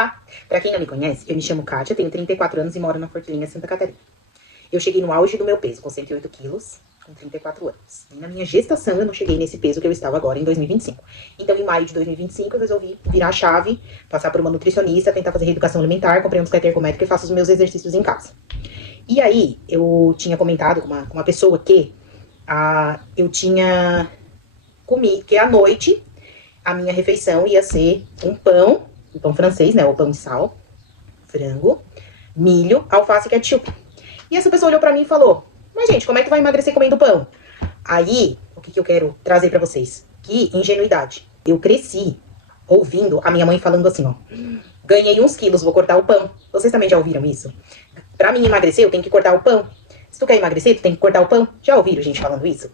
Olá! Pra quem não me conhece, eu me chamo Kátia, tenho 34 anos e moro na Forquilinha, Santa Catarina. Eu cheguei no auge do meu peso, com 108 quilos, com 34 anos. E na minha gestação eu não cheguei nesse peso que eu estava agora, em 2025. Então, em maio de 2025, eu resolvi virar a chave, passar por uma nutricionista, tentar fazer reeducação alimentar, comprei um bicicleta ergométrica e faço os meus exercícios em casa. E aí, eu tinha comentado com uma pessoa que eu tinha comido, que à noite, a minha refeição ia ser um pão francês, né, o pão de sal, frango, milho, alface e ketchup. E essa pessoa olhou pra mim e falou, mas gente, como é que vai emagrecer comendo pão? Aí, o que eu quero trazer pra vocês? Que ingenuidade. Eu cresci ouvindo a minha mãe falando assim, ó, ganhei uns quilos, vou cortar o pão. Vocês também já ouviram isso? Pra mim emagrecer, eu tenho que cortar o pão. Se tu quer emagrecer, tu tem que cortar o pão. Já ouviram gente falando isso?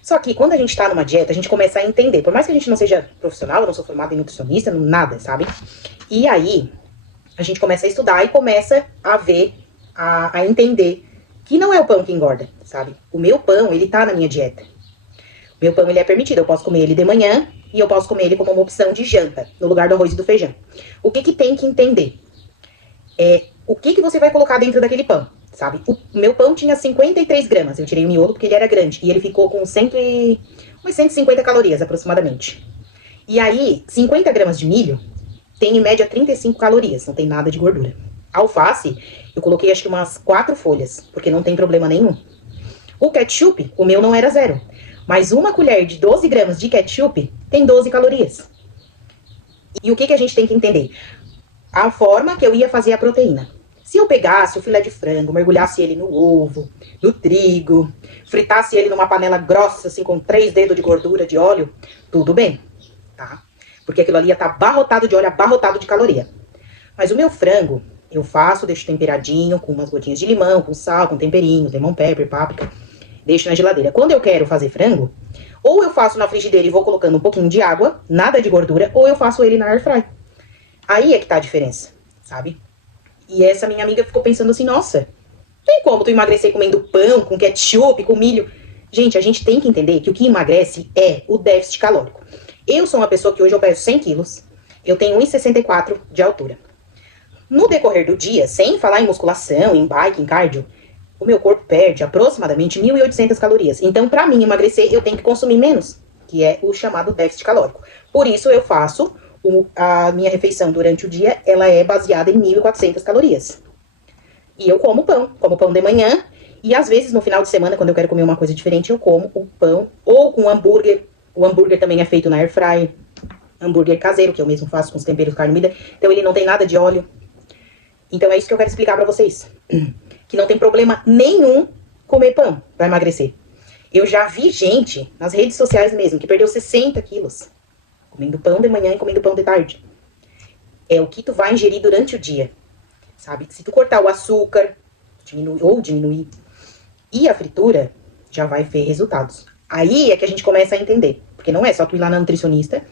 Só que quando a gente tá numa dieta, a gente começa a entender. Por mais que a gente não seja profissional, eu não sou formada em nutricionista, nada, sabe? E aí, a gente começa a estudar e começa a ver, a entender que não é o pão que engorda, sabe? O meu pão, ele tá na minha dieta. O meu pão, ele é permitido. Eu posso comer ele de manhã e eu posso comer ele como uma opção de janta, no lugar do arroz e do feijão. O que tem que entender? O que você vai colocar dentro daquele pão, sabe? O meu pão tinha 53 gramas. Eu tirei o miolo porque ele era grande. E ele ficou com umas 150 calorias, aproximadamente. E aí, 50 gramas de milho tem, em média, 35 calorias. Não tem nada de gordura. Alface, eu coloquei acho que umas 4 folhas, porque não tem problema nenhum. O ketchup, o meu não era 0. Mas uma colher de 12 gramas de ketchup tem 12 calorias. E o que a gente tem que entender? A forma que eu ia fazer a proteína. Se eu pegasse o filé de frango, mergulhasse ele no ovo, no trigo, fritasse ele numa panela grossa, assim, com 3 dedos de gordura, de óleo, tudo bem, tá? Porque aquilo ali ia estar abarrotado de óleo, abarrotado de caloria. Mas o meu frango, eu faço, deixo temperadinho, com umas gotinhas de limão, com sal, com temperinho, lemon pepper, páprica, deixo na geladeira. Quando eu quero fazer frango, ou eu faço na frigideira e vou colocando um pouquinho de água, nada de gordura, ou eu faço ele na air fry. Aí é que tá a diferença, sabe? E essa minha amiga ficou pensando assim, nossa, tem como tu emagrecer comendo pão, com ketchup, com milho? Gente, a gente tem que entender que o que emagrece é o déficit calórico. Eu sou uma pessoa que hoje eu peso 100 quilos, eu tenho 1,64 de altura. No decorrer do dia, sem falar em musculação, em bike, em cardio, o meu corpo perde aproximadamente 1.800 calorias. Então, pra mim emagrecer, eu tenho que consumir menos, que é o chamado déficit calórico. Por isso, eu faço a minha refeição durante o dia, ela é baseada em 1.400 calorias. E eu como pão de manhã, e às vezes no final de semana, quando eu quero comer uma coisa diferente, eu como o pão ou com hambúrguer. O hambúrguer também é feito na air fry, hambúrguer caseiro, que eu mesmo faço com os temperos carne moída, então ele não tem nada de óleo. Então é isso que eu quero explicar pra vocês, que não tem problema nenhum comer pão pra emagrecer. Eu já vi gente, nas redes sociais mesmo, que perdeu 60 quilos. Comendo pão de manhã e comendo pão de tarde. É o que tu vai ingerir durante o dia, sabe? Se tu cortar o açúcar, diminuir, e a fritura, já vai ver resultados. Aí é que a gente começa a entender. Porque não é só tu ir lá na nutricionista,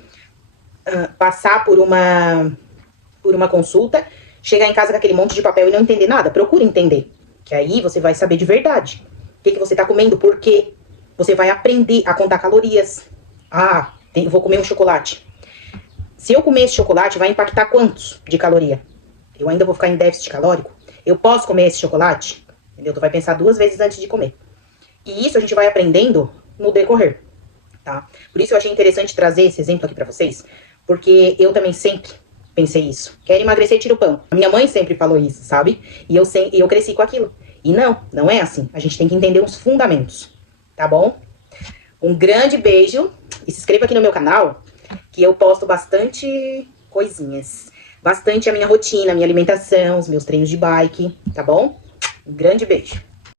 passar por uma consulta, chegar em casa com aquele monte de papel e não entender nada. Procura entender. Que aí você vai saber de verdade. O que você tá comendo, por quê. Você vai aprender a contar calorias. Eu vou comer um chocolate. Se eu comer esse chocolate, vai impactar quantos de caloria? Eu ainda vou ficar em déficit calórico? Eu posso comer esse chocolate? Entendeu? Tu vai pensar 2 vezes antes de comer. E isso a gente vai aprendendo no decorrer, tá? Por isso eu achei interessante trazer esse exemplo aqui pra vocês, porque eu também sempre pensei isso. Quer emagrecer, tira o pão. A minha mãe sempre falou isso, sabe? E eu cresci com aquilo. E não é assim. A gente tem que entender os fundamentos, tá bom? Um grande beijo. E se inscreva aqui no meu canal, que eu posto bastante coisinhas. Bastante a minha rotina, a minha alimentação, os meus treinos de bike, tá bom? Um grande beijo.